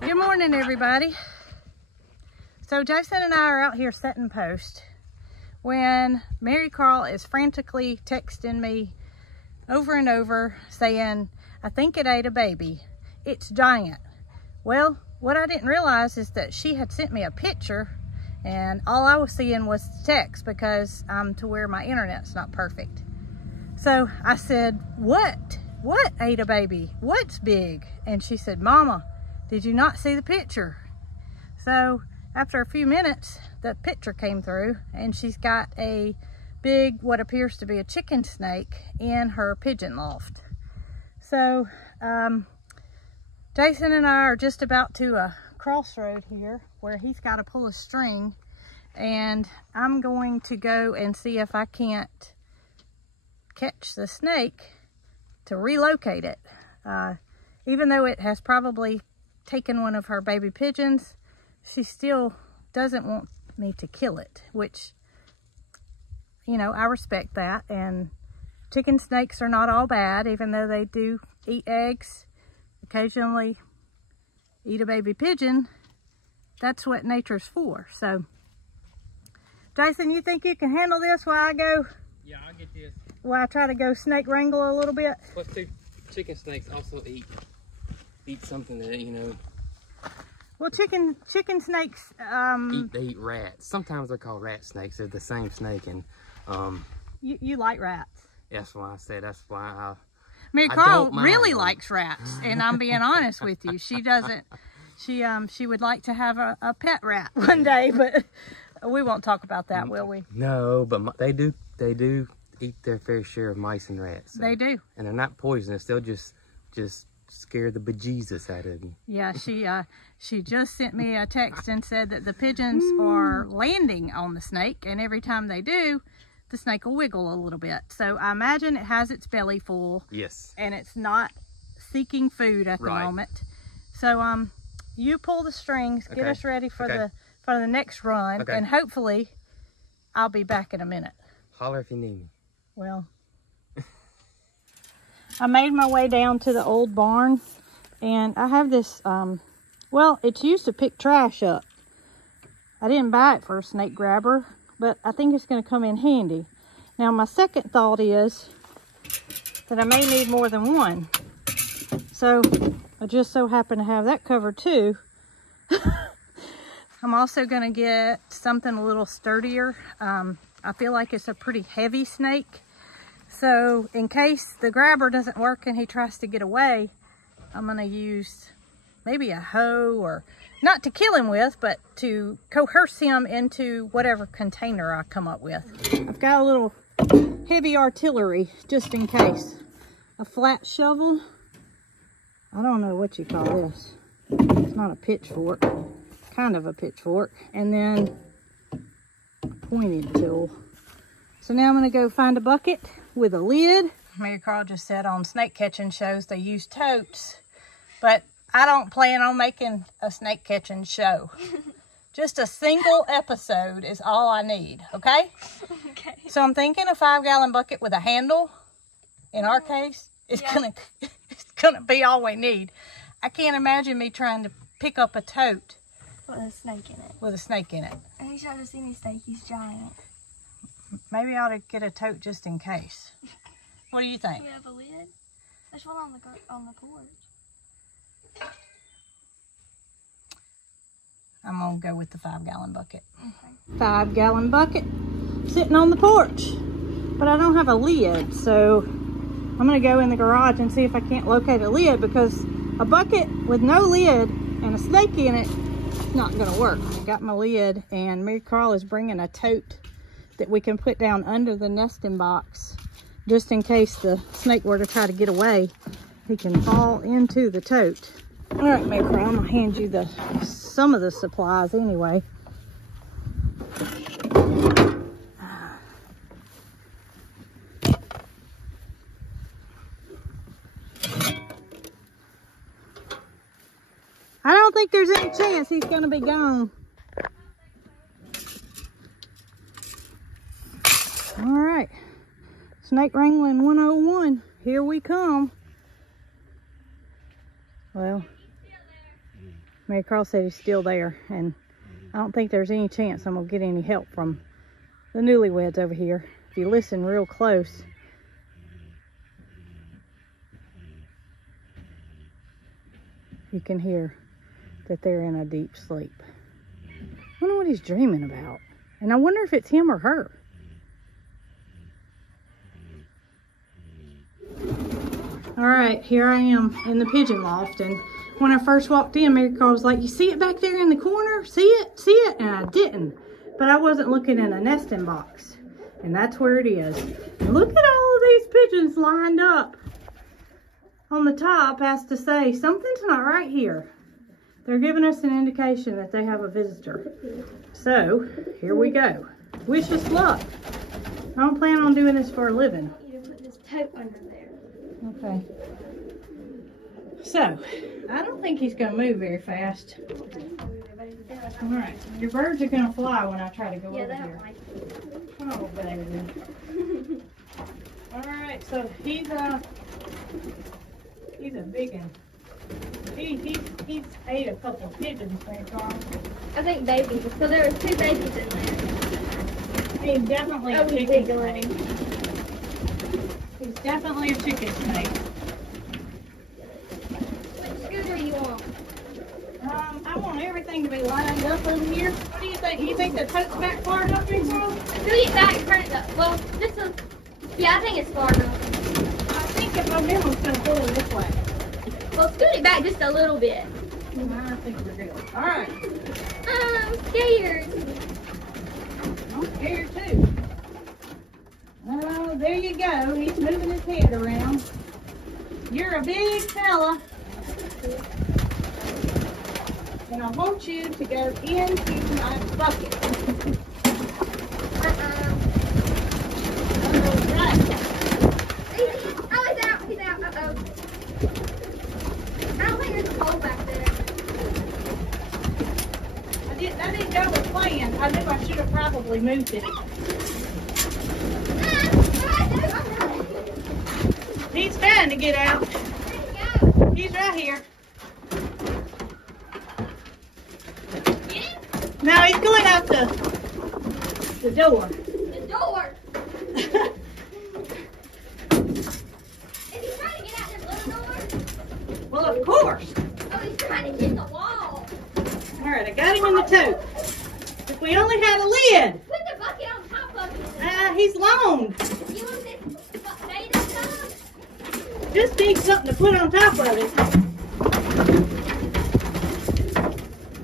Good morning, everybody. So Jason and I are out here setting post when Marycarl is frantically texting me over and over saying, I think it ate a baby. It's giant. Well, what I didn't realize is that she had sent me a picture and all I was seeing was text because I'm to where my internet's not perfect. So I said, what? What ate a baby? What's big? And she said, Mama, did you not see the picture? So after a few minutes, the picture came through and she's got a big, what appears to be a chicken snake in her pigeon loft. So Jason and I are just about to a crossroad here where he's got to pull a string, and I'm going to go and see if I can't catch the snake to relocate it. Even though it has probably taken one of her baby pigeons, she still doesn't want me to kill it, which, you know, I respect that. And chicken snakes are not all bad, even though they do eat eggs, occasionally eat a baby pigeon. That's what nature's for. So, Jason, you think you can handle this while I go? Yeah, I'll get this. While I try to go snake wrangle a little bit? Plus, two chicken snakes also eat something that, you know. Well, chicken snakes, they eat rats. Sometimes they're called rat snakes. They're the same snake, and you like rats. That's why I said. That's why Marycarl really likes rats, and I'm being honest with you. She doesn't. She would like to have a pet rat one day, but we won't talk about that, will we? No, but they do eat their fair share of mice and rats. So. They do, and they're not poisonous. They'll just scare the bejesus out of you. Yeah, she just sent me a text and said that the pigeons are landing on the snake, and every time they do, the snake will wiggle a little bit. So I imagine it has its belly full. Yes. And it's not seeking food at the moment. So you pull the strings, get us ready for the next run, and hopefully I'll be back in a minute. Holler if you need me. Well, I made my way down to the old barn, and I have this, well, it's used to pick trash up. I didn't buy it for a snake grabber, but I think it's going to come in handy. Now, my second thought is that I may need more than one. So, I just so happen to have that covered too. I'm also going to get something a little sturdier. I feel like it's a pretty heavy snake. So in case the grabber doesn't work and he tries to get away, I'm going to use maybe a hoe, or not to kill him with, but to coerce him into whatever container I come up with. I've got a little heavy artillery just in case. A flat shovel. I don't know what you call this. It's not a pitchfork. Kind of a pitchfork. And then a pointing tool. So now I'm going to go find a bucket with a lid. Marycarl just said on snake catching shows they use totes, but I don't plan on making a snake catching show. Just a single episode is all I need, okay? Okay. So I'm thinking a 5-gallon bucket with a handle, in our case, it's gonna be all we need. I can't imagine me trying to pick up a tote with a snake in it. With a snake in it. And you should have seen his snake, he's giant. Maybe I ought to get a tote just in case. What do you think? You have a lid? There's one on the porch. I'm gonna go with the 5-gallon bucket. Okay. 5-gallon bucket sitting on the porch, but I don't have a lid, so I'm gonna go in the garage and see if I can't locate a lid, because a bucket with no lid and a snake in it is not gonna work. I got my lid, and Marycarl is bringing a tote that we can put down under the nesting box, just in case the snake were to try to get away. He can fall into the tote. All right, Marycarl, I'm gonna hand you some of the supplies anyway. I don't think there's any chance he's gonna be gone. All right, snake wrangling 101, here we come. Well, Marycarl said he's still there, and I don't think there's any chance I'm gonna get any help from the newlyweds over here. If you listen real close, you can hear that they're in a deep sleep. I wonder what he's dreaming about. And I wonder if it's him or her. All right, here I am in the pigeon loft, and when I first walked in, Marycarl was like, you see it back there in the corner? See it? See it? And I didn't. But I wasn't looking in a nesting box. And that's where it is. And look at all of these pigeons lined up. On the top has to say, something's not right here. They're giving us an indication that they have a visitor. So, here we go. Wish us luck. I don't plan on doing this for a living. You put this tote under there. Okay. So, I don't think he's going to move very fast. All right. Your birds are going to fly when I try to go over here. Oh, baby. All right. So, he's a big one. He's ate a couple of pigeons, Marycarl. I think babies. So there were 2 babies in there. He's definitely a chicken snake. He's definitely a chicken snake. Which scooter you want? I want everything to be lined up over here. What do you think? You think the tote's back far enough, Marycarl? Scoot it back, turn it up. Well, this is, yeah, I think it's far enough. I think if I'm going to pull it this way. Well, scoot it back just a little bit. I think we're good. All right. I'm scared. I'm scared too. Oh, there you go. He's moving his head around. You're a big fella. And I want you to go into my bucket. Right. Oh, he's out. He's out. Uh-oh. I don't think there's a hole back there. I didn't go with plan. I knew I should have probably moved it. He's trying to get out. He's right here. No, he's going out the door. The door? Is he trying to get out this little door? Well, of course. Oh, he's trying to get the wall. All right, I got him in the tote. If we only had a lid. Put the bucket on top of it. He's long. You want this potato stuff? Just need something to put on top of it.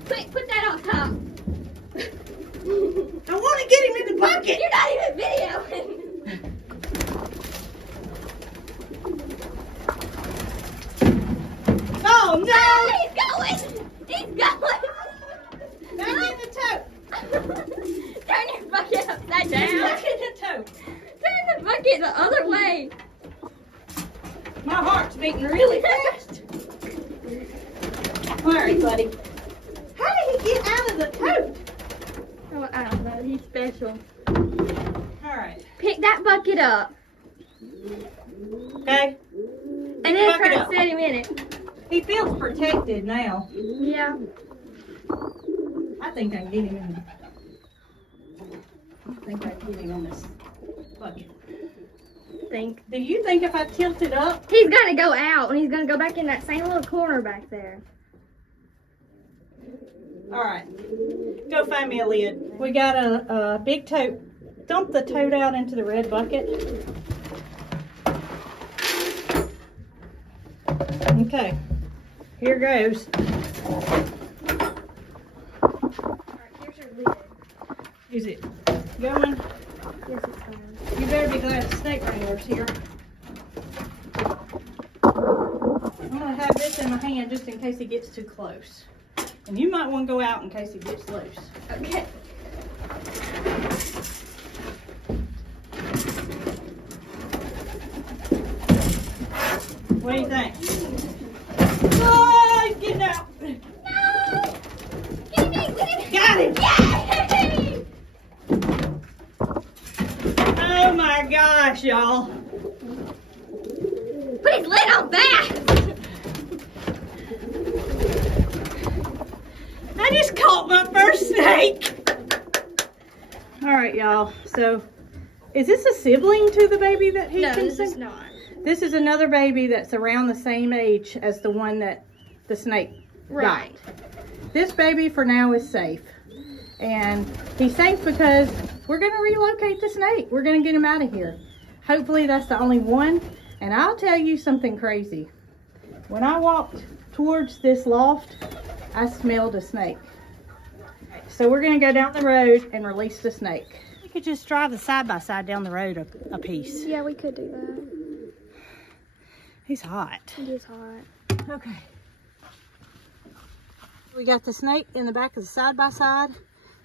Quick, put that on top. I want to get him in the bucket. You're not even videoing. Oh, no. Oh, he's going. He's going. Back in the tote. Turn your bucket upside down. Back in the tote. Turn the bucket the other way. My heart's beating really fast. All right, buddy. How did he get out of the tote? Oh, I don't know. He's special. All right. Pick that bucket up. Okay. And then try to set him in it. He feels protected now. Yeah. I think I can get him in. I think I can get him in this bucket. Do you think if I tilt it up? He's gonna go out and he's gonna go back in that same little corner back there. All right. Go find me a lid. We got a big tote. Dump the tote out into the red bucket. Okay. Here goes. Alright, here's your lid. Is it going? Yes, it's going. You better be glad the snake wrangler's here. I'm gonna have this in my hand just in case he gets too close. And you might want to go out in case he gets loose. Okay. What do you think? Oh, he's getting out. No! Get him! Get him! Got him! Yay! Oh my gosh, y'all. Put his lid on back! So, is this a sibling to the baby that he No, consumed? this is not. This is another baby that's around the same age as the one that the snake Right. got. This baby for now is safe. And he's safe because we're going to relocate the snake. We're going to get him out of here. Hopefully that's the only one. And I'll tell you something crazy. When I walked towards this loft, I smelled a snake. So we're going to go down the road and release the snake. We could just drive the side-by-side down the road a piece. Yeah, we could do that. He's hot. It is hot. Okay. We got the snake in the back of the side-by-side,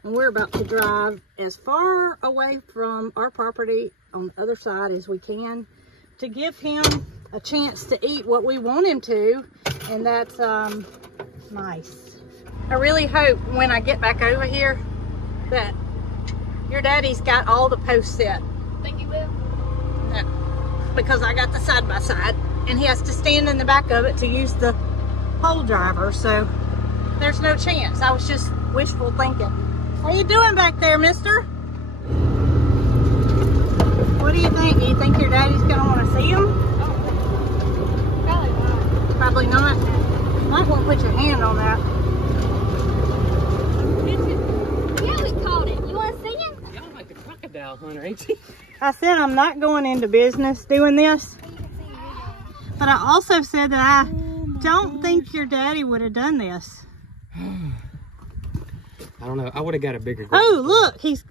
and we're about to drive as far away from our property on the other side as we can to give him a chance to eat what we want him to, and that's mice. I really hope when I get back over here that your daddy's got all the posts set. Think you will? No, because I got the side-by-side, and he has to stand in the back of it to use the pole driver, so there's no chance. I was just wishful thinking. How you doing back there, mister? What do you think? Do you think your daddy's gonna want to see him? Probably not. Probably not. You might want to put your hand on that. Yeah, we caught it. You want to see him? Y'all like a crocodile hunter, ain't you? I said I'm not going into business doing this, You can see your but I also said that I don't think your daddy would have done this. I don't know. I would have got a bigger garbage Oh, look, he's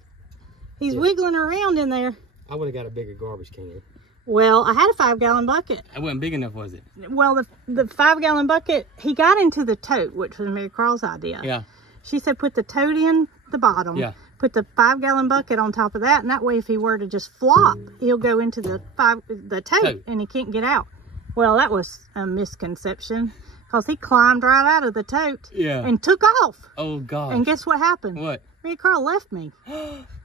wiggling around in there. I would have got a bigger garbage can. Well, I had a 5-gallon bucket. It wasn't big enough, was it? Well, the 5-gallon bucket, he got into the tote, which was Marycarl's idea. Yeah. She said put the tote in the bottom. Yeah. Put the 5-gallon bucket on top of that, and that way if he were to just flop, he'll go into the tote, and he can't get out. Well, that was a misconception, because he climbed right out of the tote and took off. Oh, gosh. And guess what happened? What? Marycarl left me.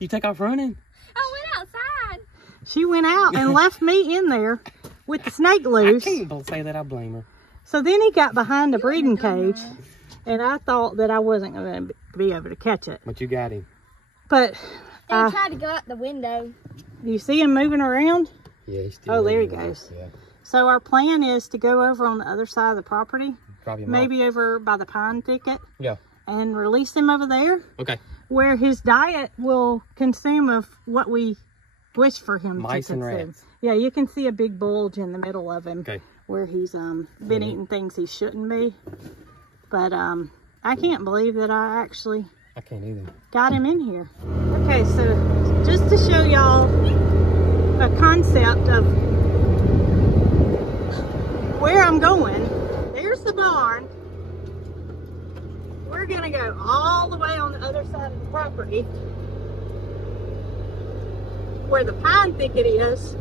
You take off running? I went outside. She went out and left me in there with the snake loose. I can't say that I blame her. So then he got behind the breeding cage, and I thought that I wasn't going to be able to catch it. But you got him. But He tried to go out the window. you see him moving around? Yeah, he's still Oh, there he moving around. goes. Yeah. So our plan is to go over on the other side of the property, Drop him maybe over by the pine thicket, Yeah. and release him over there, Okay. where his diet will consume of what we wish for him Mice to and consume. rats. Yeah, you can see a big bulge in the middle of him, Okay. where he's been eating things he shouldn't be. But I can't believe that I actually I can't either. got him in here. Okay, so just to show y'all a concept of where I'm going, there's the barn. We're gonna go all the way on the other side of the property where the pine thicket is.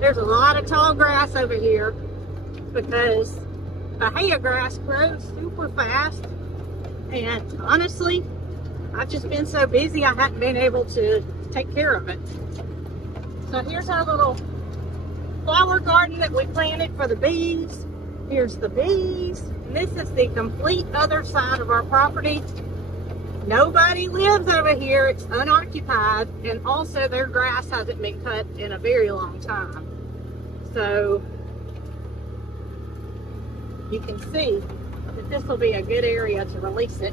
There's a lot of tall grass over here because bahia grass grows super fast, and honestly, I've just been so busy I haven't been able to take care of it. So here's our little flower garden that we planted for the bees. Here's the bees, and this is the complete other side of our property. Nobody lives over here, it's unoccupied, and also their grass hasn't been cut in a very long time. So you can see that this will be a good area to release it.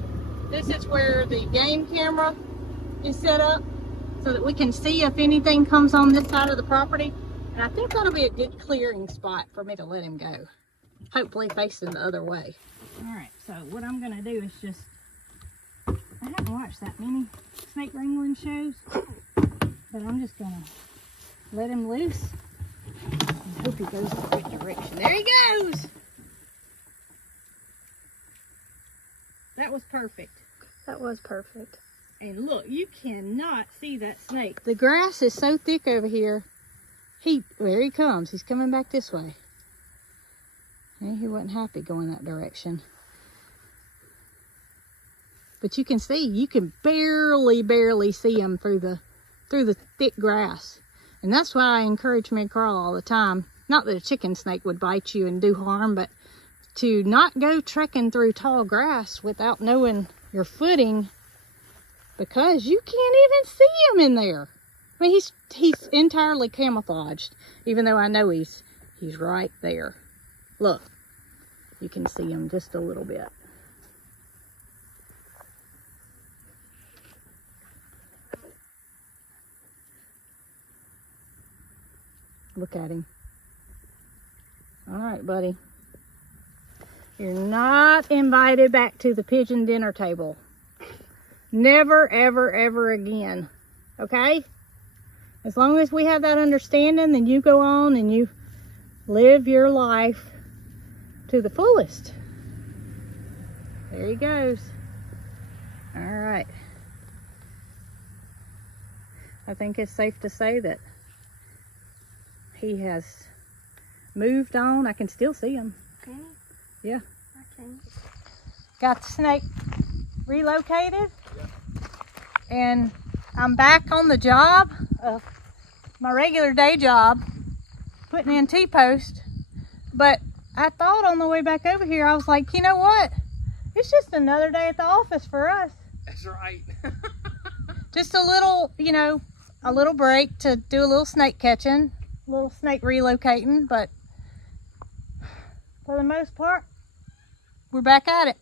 This is where the game camera is set up so that we can see if anything comes on this side of the property. And I think that'll be a good clearing spot for me to let him go. Hopefully facing the other way. All right, so what I'm gonna do is just, I haven't watched that many snake wrangling shows, but I'm just gonna let him loose and hope he goes the right direction. There he goes! That was perfect. That was perfect. And look, you cannot see that snake. The grass is so thick over here. There he comes. He's coming back this way. And he wasn't happy going that direction. But you can see, you can barely see him through the thick grass. And that's why I encourage Marycarl all the time. Not that a chicken snake would bite you and do harm, but to not go trekking through tall grass without knowing your footing because you can't even see him in there. I mean, he's entirely camouflaged, even though I know he's right there. Look, you can see him just a little bit. Look at him. All right, buddy. You're not invited back to the pigeon dinner table. Never, ever, ever again. Okay? As long as we have that understanding, then you go on and you live your life to the fullest. There he goes. All right. I think it's safe to say that he has moved on. I can still see him. Can you? Yeah. I can. Got the snake relocated. Yeah. And I'm back on the job of my regular day job, putting in T-post. But I thought on the way back over here, I was like, you know what? It's just another day at the office for us. That's right. Just a little, you know, a little break to do a little snake catching, a little snake relocating, but for the most part, we're back at it.